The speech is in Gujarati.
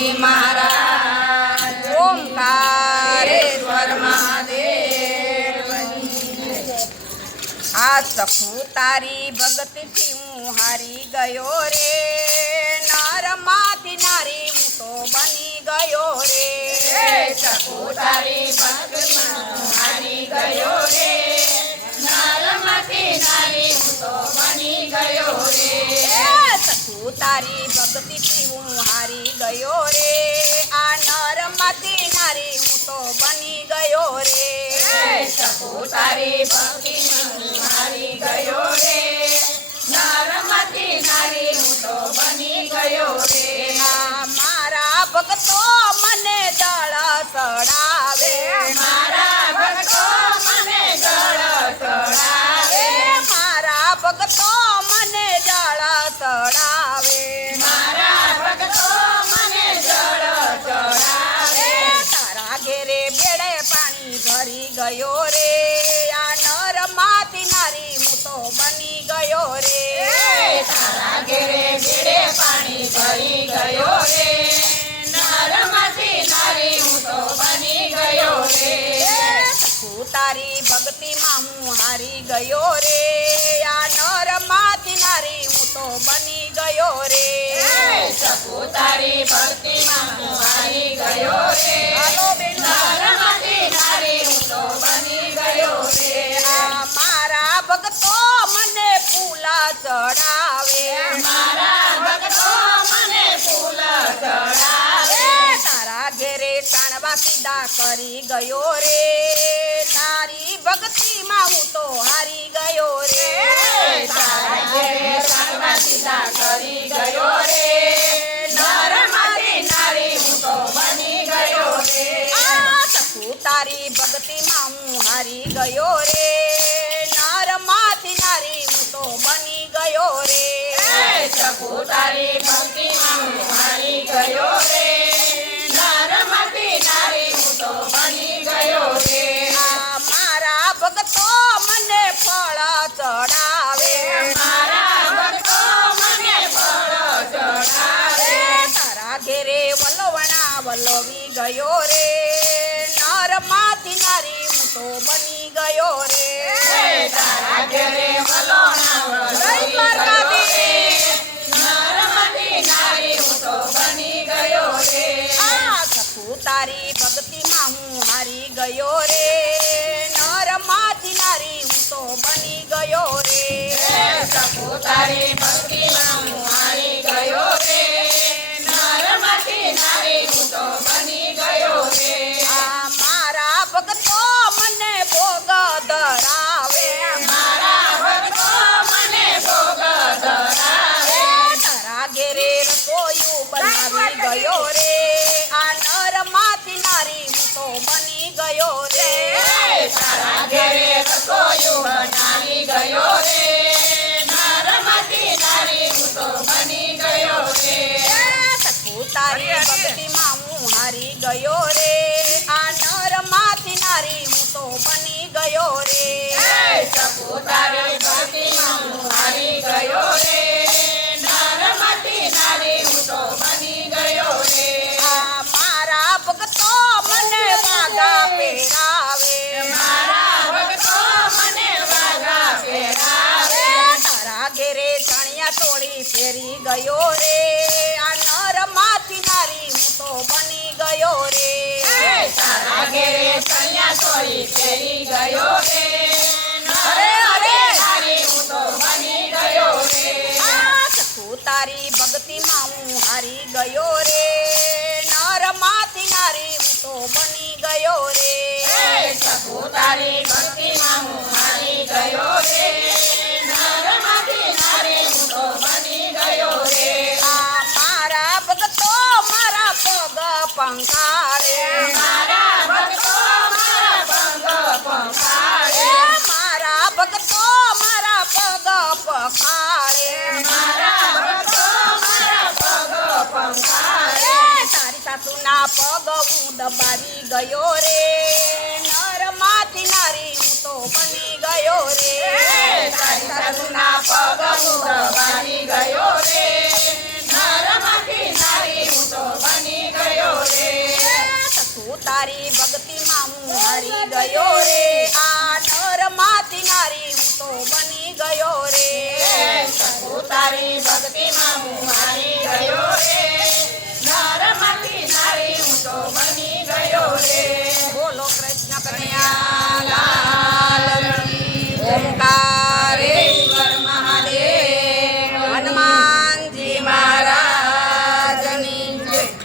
સ્વામી મહારાજ. ઓમકારેશ્વર મહાદેવ. આ સખું તારી ભક્તિથી હું હારી ગયો રે. નારમાંથી નારી હું તો બની ગયો રે. સપોતારી ભક્તમાં હારી ગયો રે. નારમાંથી નારી હું તો બની ગયો રે. સખું તારી ભક્તિથી હું હારી ગયો રે આ નારી હું તો બની ગયો રે. સપોતારી ભક્તિમાં હારી ગયો રે. નારમાંથી નારી હું તો બની ગયો રે. મારા ભક્તો મને જળ સડાવે મારા ભક્તો મને જળ સડાવે મારા ભક્તો ગયો રે આ નર માતી નારી હું તો બની ગયો રે. તારા ઘેરે ભેડે પાણી ભરી ગયો રે નરમાંથી નારી હું તો બની ગયો રે. હું તારી ભક્તિમાં હું હારી ગયો રે આ નર માતી નારી હું તો બની ગયો રે. સપુ તારી ભક્તિમાં હું હારી ગયો રે. ભક્તો મને ફૂલા ચડાવે. મારા ભક્તો મને ફૂલા ચડાવે. તારા ઘેરે તાણવા સીધા કરી ગયો રે. તારી ભક્તિમાં હું તો હારી ગયો રે. તારા ઘેરે સર્વ સીધા કરી ગયો રે. નરમાંથી નારી હું તો બની ગયો રે. તારી ભક્તિમાં હું હારી ગયો રે. માંથી નારી હું તો બની ગયો રે. સપુ તારી ભક્તિમાં હું હારી ગયો રે. નરમાંથી નારી હું તો બની ગયો રે. મારા ભક્તો મને ફળ ચડાવે. મારા ભક્તો મને ફળ ચડાવે. તારા ઘેરે વલવણા વલવી ગયો રે. નરમાંથી નારી હું તો બની ગયો રે તારી ભક્તિમાં હું હારી ગયો રે. નરમાંથી નારી હું તો બની ગયો રે. ગયો રે આ નરમાંથી નારી હું તો બની ગયો રે સપુ તારી ભક્તિમાં હું હારી ગયો રે નરમાંથી નારી હું તો બની ગયો રે આ મારા ભક્તો મને વાગા પહેરાવે મારા ભક્તો મને વાગા પહેરાવે તારા ઘેરે ચણિયા તોડી ફેરી ગયો રે આ નરમાંથી નારી હું તો બની ગયો રે. તારા ઘેરે કન્યા ચોરી ફેરી ગયો રે. અરે, અરે! તારી હું તો બની ગયો રે. આ સખુ તારી ભક્તિમાં હું હારી ગયો રે. નરમાંથી નારી હું તો બની ગયો રે. સપુ તારી પંખારે. મારા ભક્તો મારા પગ પંખાળે મારા ભક્તો મારા પગ પખાળે મારા ભક્તો મારા પગ પંખાળે તારી સાસુના પગ હું દબાવી ગયો રે. નરમાંથી નારી હું તો બની ગયો રે. તારી સાસુના પગ હું દબાવી તારી ભક્તિમાં હું હરી ગયો રે. આ નરમાંથી નારી હું તો બની ગયો રે. તારી ભક્તિમાં હું હારી ગયો રે.